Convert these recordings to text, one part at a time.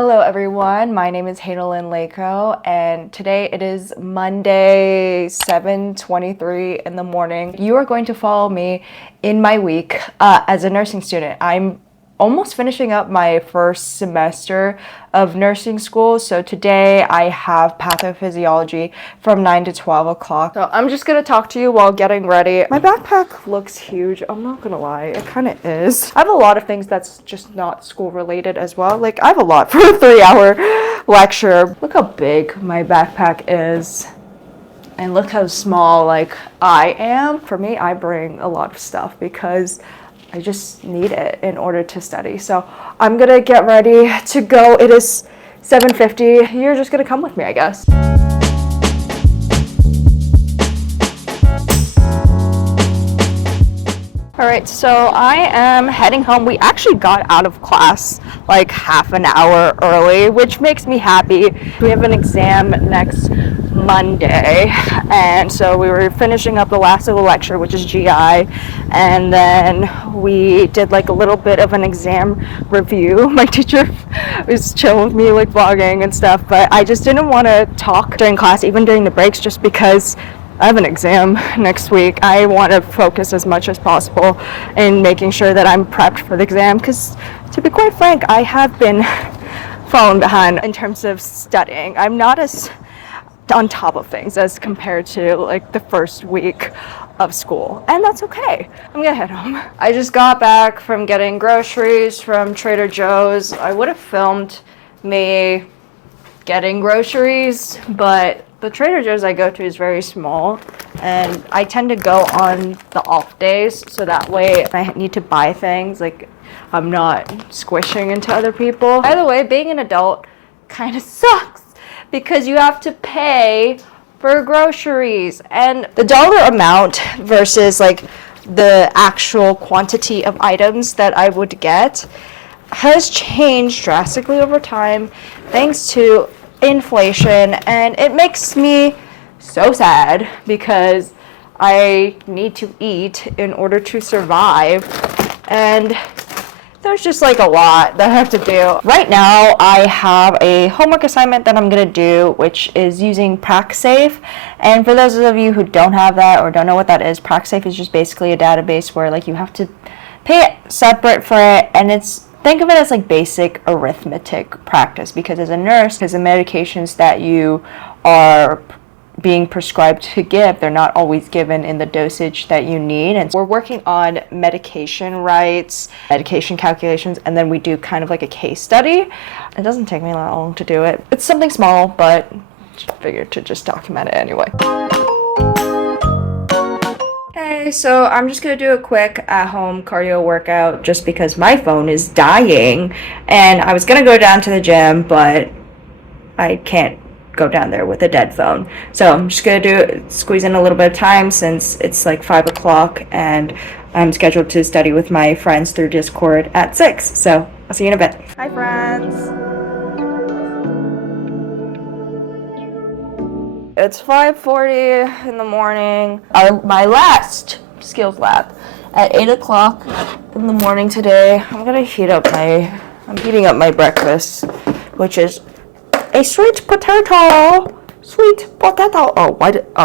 Hello everyone, my name is Hadel-Lynn and today it is Monday 7:23 in the morning. You are going to follow me in my week as a nursing student. I'm almost finishing up my first semester of nursing school. So today I have pathophysiology from 9 to 12 o'clock. So I'm just gonna talk to you while getting ready. My backpack looks huge, I'm not gonna lie, it kind of is. I have a lot of things that's just not school related as well. Like I have a lot for a 3-hour lecture. Look how big my backpack is. And look how small like I am. For me, I bring a lot of stuff because I just need it in order to study. So I'm gonna get ready to go. It is 7:50. You're just gonna come with me, I guess. All right, so I am heading home. We actually got out of class like half an hour early, which makes me happy. We have an exam next Monday, and so we were finishing up the last of the lecture, which is GI, and then we did like a little bit of an exam review. My teacher was chilling with me, like vlogging and stuff, but I just didn't want to talk during class, even during the breaks, just because I have an exam next week. I want to focus as much as possible in making sure that I'm prepped for the exam, because to be quite frank, I have been falling behind in terms of studying. I'm not as on top of things as compared to like the first week of school, and that's okay. I'm gonna head home. I just got back from getting groceries from Trader Joe's. I would have filmed me getting groceries, but the Trader Joe's I go to is very small, and I tend to go on the off days, so that way if I need to buy things, like I'm not squishing into other people. By the way, being an adult kind of sucks because you have to pay for groceries, and the dollar amount versus like the actual quantity of items that I would get has changed drastically over time thanks to inflation, and it makes me so sad because I need to eat in order to survive, and there's just like a lot that I have to do. Right now I have a homework assignment that I'm gonna do, which is using PracSafe. And for those of you who don't have that or don't know what that is, PracSafe is just basically a database where like you have to pay separate for it, and think of it as like basic arithmetic practice, because as a nurse, because the medications that you are being prescribed to give, they're not always given in the dosage that you need. And we're working on medication rights, medication calculations, and then we do kind of like a case study. It doesn't take me that long to do it. It's something small, but I figured to just document it anyway. Okay, so I'm just gonna do a quick at-home cardio workout just because my phone is dying, and I was gonna go down to the gym, but I can't go down there with a dead phone. So I'm just gonna squeeze in a little bit of time since it's like 5 o'clock and I'm scheduled to study with my friends through Discord at 6. So I'll see you in a bit. Hi friends. It's 5:40 in the morning. My last skills lab at 8 o'clock in the morning today. I'm heating up my breakfast, which is a sweet potato. Sweet potato. Oh,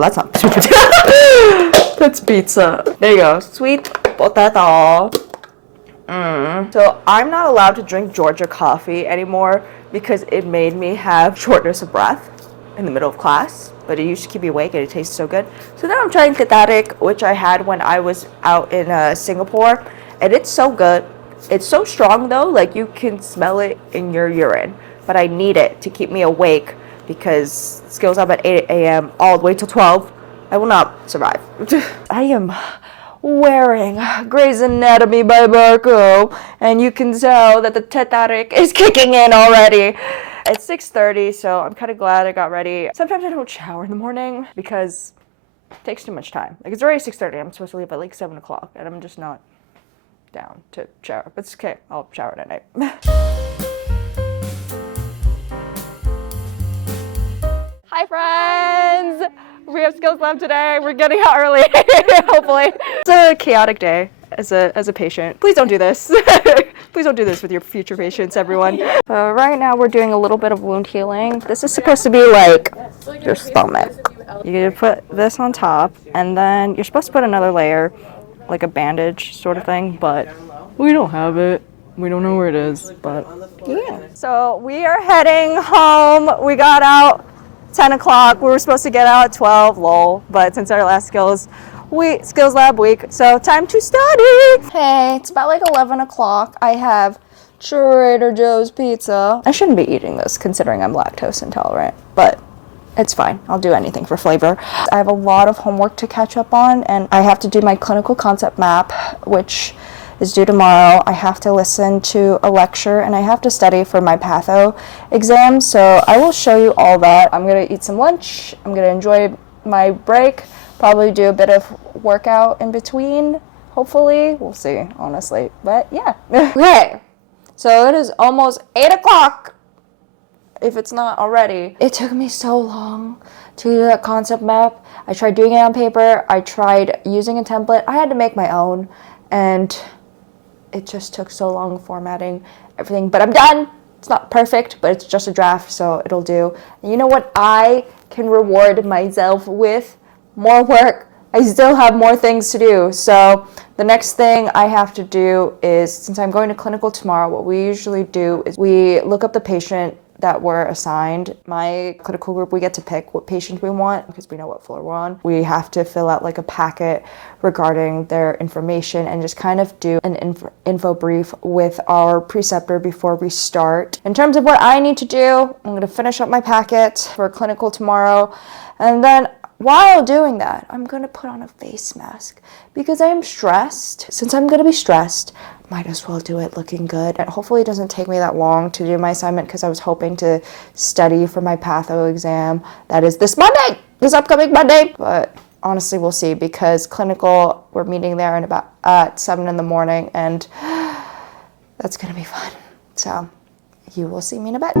that's not sweet potato. That's pizza. There you go. Sweet potato. So I'm not allowed to drink Georgia coffee anymore because it made me have shortness of breath in the middle of class, but it used to keep me awake and it tastes so good. So now I'm trying Cathartic, which I had when I was out in Singapore, and it's so good. It's so strong though, like you can smell it in your urine, but I need it to keep me awake because skills up at 8 a.m. all the way till 12. I will not survive. I am wearing Grey's Anatomy by Barco, and you can tell that the Cathartic is kicking in already. It's 6:30, so I'm kind of glad I got ready. Sometimes I don't shower in the morning because it takes too much time. Like it's already 6:30, I'm supposed to leave at like 7 o'clock, and I'm just not down to shower. But it's okay, I'll shower at night. Hi friends! We have skills lab today. We're getting out early, hopefully. It's a chaotic day as a patient. Please don't do this. Please don't do this with your future patients, everyone. Right now we're doing a little bit of wound healing. This is supposed to be like your stomach. You put this on top, and then you're supposed to put another layer, like a bandage sort of thing, but we don't have it. We don't know where it is, but yeah. So we are heading home. We got out 10 o'clock. We were supposed to get out at 12, lol, but since our last skills lab week, so time to study. Hey, it's about like 11 o'clock. I have Trader Joe's pizza. I shouldn't be eating this considering I'm lactose intolerant, but it's fine. I'll do anything for flavor. I have a lot of homework to catch up on, and I have to do my clinical concept map, which is due tomorrow. I have to listen to a lecture, and I have to study for my patho exam, so I will show you all that. I'm gonna eat some lunch. I'm gonna enjoy my break, probably do a bit of workout in between, hopefully. We'll see, honestly, but yeah. Okay, so it is almost 8 o'clock, if it's not already. It took me so long to do that concept map. I tried doing it on paper. I tried using a template. I had to make my own, and it just took so long formatting everything, but I'm done. It's not perfect, but it's just a draft, so it'll do. And you know what I can reward myself with? More work. I still have more things to do. So the next thing I have to do is, since I'm going to clinical tomorrow, what we usually do is we look up the patient that we're assigned. My clinical group, we get to pick what patient we want because we know what floor we're on. We have to fill out like a packet regarding their information and just kind of do an info brief with our preceptor before we start. In terms of what I need to do, I'm going to finish up my packet for clinical tomorrow, and then while doing that, I'm going to put on a face mask because I'm stressed. Since I'm going to be stressed, might as well do it looking good. And hopefully it doesn't take me that long to do my assignment because I was hoping to study for my patho exam. That is this Monday, this upcoming Monday. But honestly, we'll see because clinical, we're meeting there in about at 7 in the morning, and that's going to be fun. So you will see me in a bit.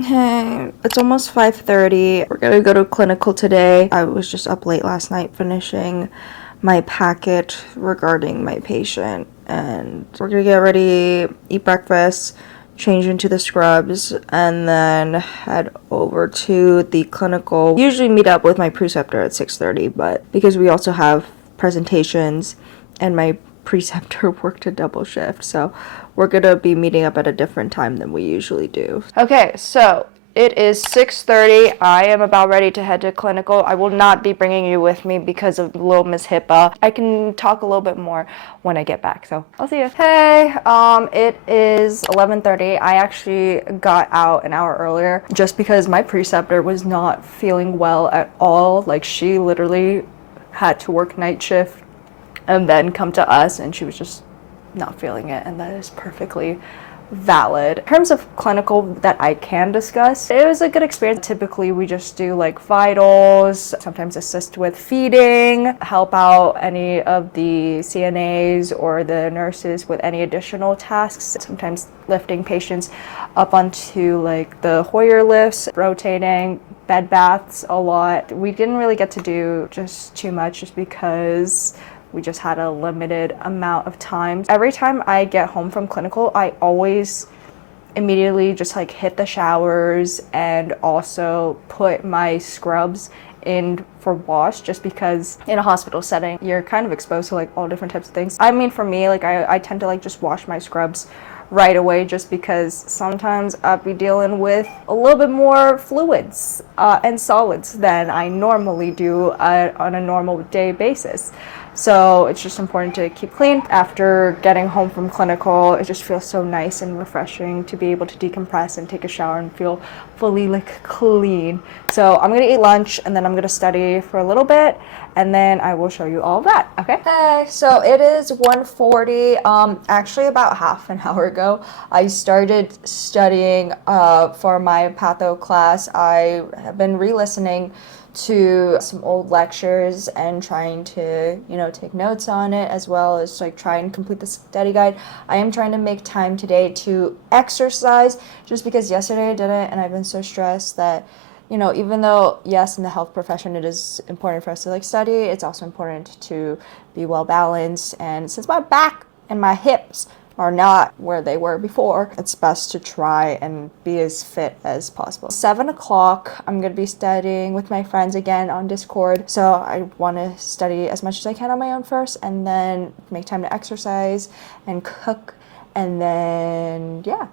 Hey, it's almost 5:30. We're gonna go to clinical today. I was just up late last night finishing my packet regarding my patient, and we're gonna get ready, eat breakfast, change into the scrubs, and then head over to the clinical. Usually meet up with my preceptor at 6:30, but because we also have presentations and my preceptor worked a double shift, so we're gonna be meeting up at a different time than we usually do. Okay, so it is 6:30. I am about ready to head to clinical. I will not be bringing you with me because of little Miss HIPAA. I can talk a little bit more when I get back, so I'll see you. Hey, it is 11:30. I actually got out an hour earlier just because my preceptor was not feeling well at all. Like, she literally had to work night shift and then come to us, and she was just not feeling it, and that is perfectly valid. In terms of clinical that I can discuss, it was a good experience. Typically we just do like vitals, sometimes assist with feeding, help out any of the CNAs or the nurses with any additional tasks, sometimes lifting patients up onto like the Hoyer lifts, rotating, bed baths a lot. We didn't really get to do just too much just because we just had a limited amount of time. Every time I get home from clinical, I always immediately just like hit the showers and also put my scrubs in for wash, just because in a hospital setting, you're kind of exposed to like all different types of things. I mean, for me, like I tend to like just wash my scrubs right away just because sometimes I'll be dealing with a little bit more fluids and solids than I normally do on a normal day basis. So it's just important to keep clean. After getting home from clinical, it just feels so nice and refreshing to be able to decompress and take a shower and feel fully like clean. So I'm gonna eat lunch and then I'm gonna study for a little bit, and then I will show you all that, okay? Hey, so it is 1:40. Actually about half an hour ago, I started studying for my patho class. I have been re-listening to some old lectures and trying to, take notes on it, as well as like try and complete the study guide. I am trying to make time today to exercise just because yesterday I didn't, and I've been so stressed that even though, yes, in the health profession, it is important for us to like study, it's also important to be well balanced. And since my back and my hips are not where they were before, it's best to try and be as fit as possible. 7 o'clock, I'm going to be studying with my friends again on Discord. So I want to study as much as I can on my own first, and then make time to exercise and cook. And then, yeah.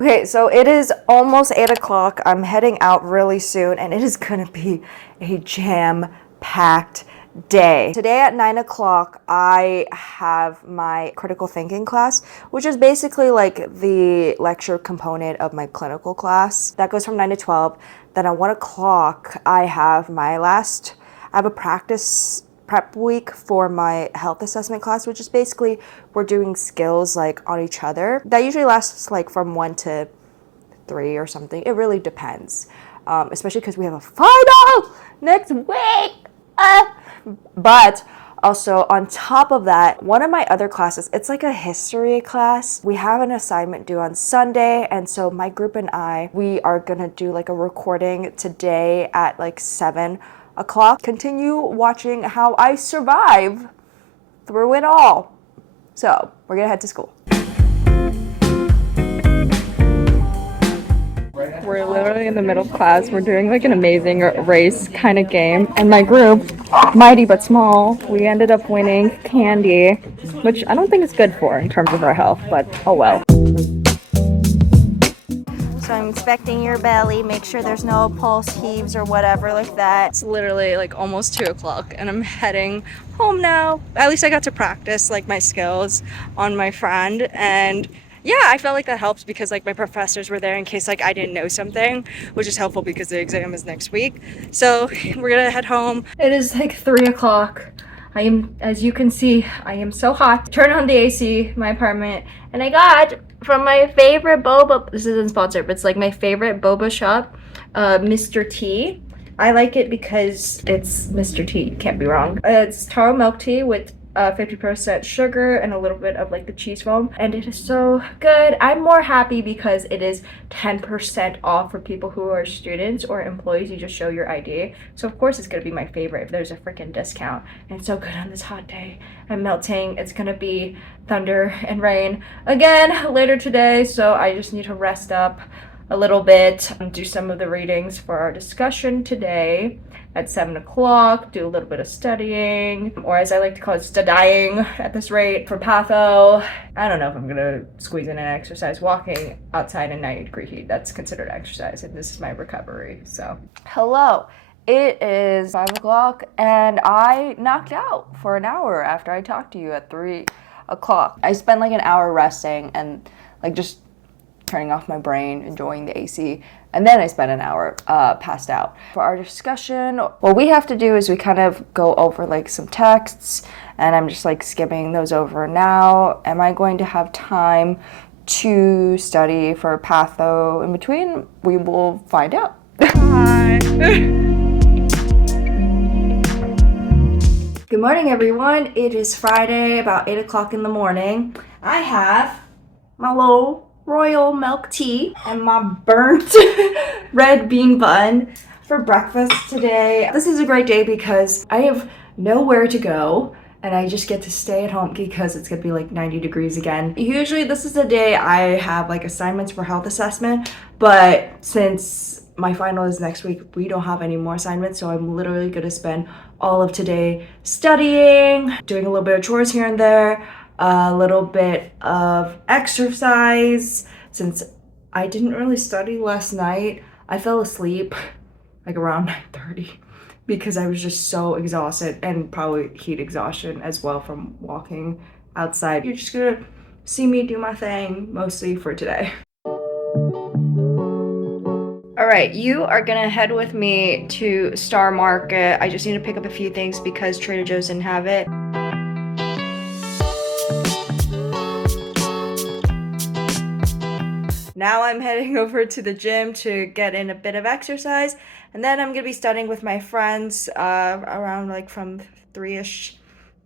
Okay, so it is almost 8 o'clock. I'm heading out really soon, and it is gonna be a jam-packed day. Today at 9 o'clock, I have my critical thinking class, which is basically like the lecture component of my clinical class. That goes from 9 to 12. Then at 1 o'clock, I have a practice prep week for my health assessment class, which is basically we're doing skills like on each other. That usually lasts like from 1 to 3 or something. It really depends, especially because we have a final next week. But also on top of that, one of my other classes, it's like a history class. We have an assignment due on Sunday, and so my group and we are gonna do like a recording today at like 7 o'clock. Continue watching how I survive through it all. So we're gonna head to school. We're literally in the middle of class. We're doing like an amazing race kind of game. And my group, mighty but small, we ended up winning candy, which I don't think is good for in terms of our health, but oh well. So I'm inspecting your belly, make sure there's no pulse heaves or whatever like that. It's literally like almost 2 o'clock and I'm heading home now. At least I got to practice like my skills on my friend, and yeah, I felt like that helps because like my professors were there in case like I didn't know something, which is helpful because the exam is next week. So we're gonna head home. It is like 3 o'clock. As you can see, I am so hot. Turn on the AC, my apartment, and I got from my favorite boba, this isn't sponsored, but it's like my favorite boba shop, Mr. T. I like it because it's Mr. T, can't be wrong. It's taro milk tea with 50% sugar and a little bit of like the cheese foam, and it is so good. I'm more happy because it is 10% off for people who are students or employees. You just show your ID, so of course it's gonna be my favorite if there's a freaking discount. And it's so good on this hot day. I'm melting. It's gonna be thunder and rain again later today, so I just need to rest up a little bit and do some of the readings for our discussion today at 7 o'clock, do a little bit of studying, or as I like to call it, studying at this rate for patho. I don't know if I'm gonna squeeze in an exercise. Walking outside in 90-degree heat, that's considered exercise, and this is my recovery, so. Hello, it is 5 o'clock, and I knocked out for an hour after I talked to you at 3 o'clock. I spent like an hour resting and like just turning off my brain, enjoying the AC, and then I spent an hour passed out. For our discussion, what we have to do is we kind of go over like some texts, and I'm just like skimming those over now. Am I going to have time to study for patho in between? We will find out. Hi. Good morning, everyone. It is Friday, about 8 o'clock in the morning. I have my little royal milk tea and my burnt red bean bun for breakfast today. This is a great day because I have nowhere to go and I just get to stay at home because it's gonna be like 90 degrees again. Usually this is the day I have like assignments for health assessment, but since my final is next week, we don't have any more assignments, so I'm literally gonna spend all of today studying, doing a little bit of chores here and there, a little bit of exercise. Since I didn't really study last night, I fell asleep like around 9:30 because I was just so exhausted, and probably heat exhaustion as well from walking outside. You're just gonna see me do my thing mostly for today. All right, you are gonna head with me to Star Market. I just need to pick up a few things because Trader Joe's didn't have it. Now I'm heading over to the gym to get in a bit of exercise, and then I'm gonna be studying with my friends around like from 3-ish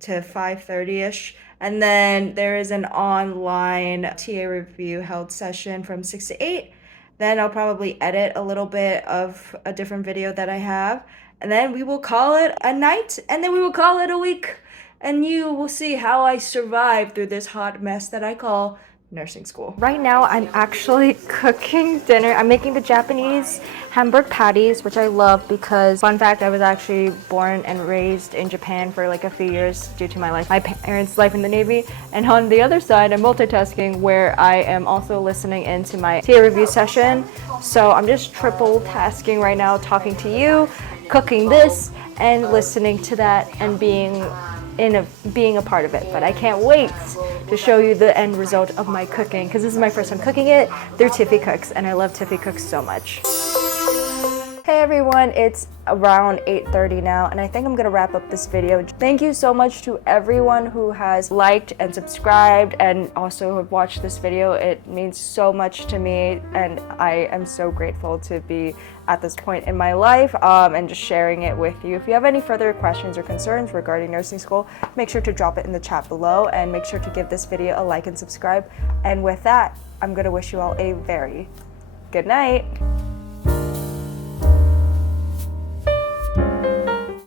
to 5:30ish. And then there is an online TA review held session from 6 to 8. Then I'll probably edit a little bit of a different video that I have. And then we will call it a night, and then we will call it a week. And you will see how I survive through this hot mess that I call nursing school. Right now, I'm actually cooking dinner. I'm making the Japanese hamburg patties, which I love because, fun fact, I was actually born and raised in Japan for like a few years due to my parents' life in the Navy. And on the other side, I'm multitasking where I am also listening into my TA review session. So I'm just triple tasking right now, talking to you, cooking this, and listening to that, and being a part of it. But I can't wait to show you the end result of my cooking, because this is my first time cooking it through Tiffy Cooks, and I love Tiffy Cooks so much. Hey everyone, it's around 8:30 now, and I think I'm gonna wrap up this video. Thank you so much to everyone who has liked and subscribed and also have watched this video. It means so much to me, and I am so grateful to be at this point in my life and just sharing it with you. If you have any further questions or concerns regarding nursing school, make sure to drop it in the chat below, and make sure to give this video a like and subscribe. And with that, I'm gonna wish you all a very good night.